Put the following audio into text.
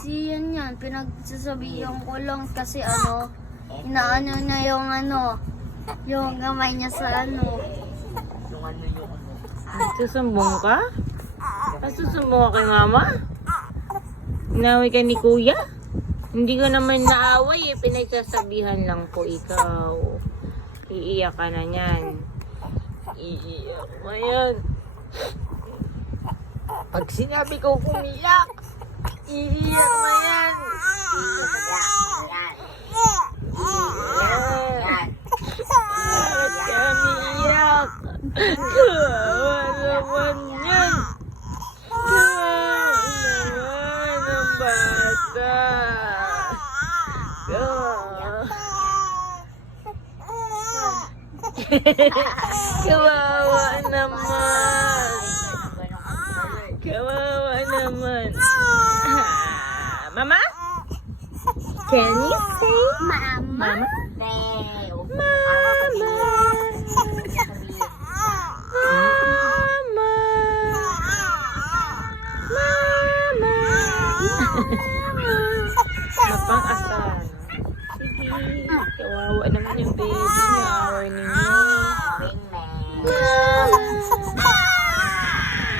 Si yan, pinagsasabihan ko lang kasi inaano na yung yung gamay niya sa Susumbong ka? Susumbong ka kay mama? Inaway ka ni kuya? Hindi ko naman naaway pinagsasabihan lang po ikaw. Iiyak ka na niyan. Iiyak mo yan. Pag sinabi ko umiyak, iiyak mo yan. Bakit kami iyak? Kawawa naman yan. Kawawa naman ang bata. Kawawa naman. Kawawa naman. Mama? Can you say Mama? Mapang-asal. Sige, kawawa naman yung baby na away ninyo. Mama!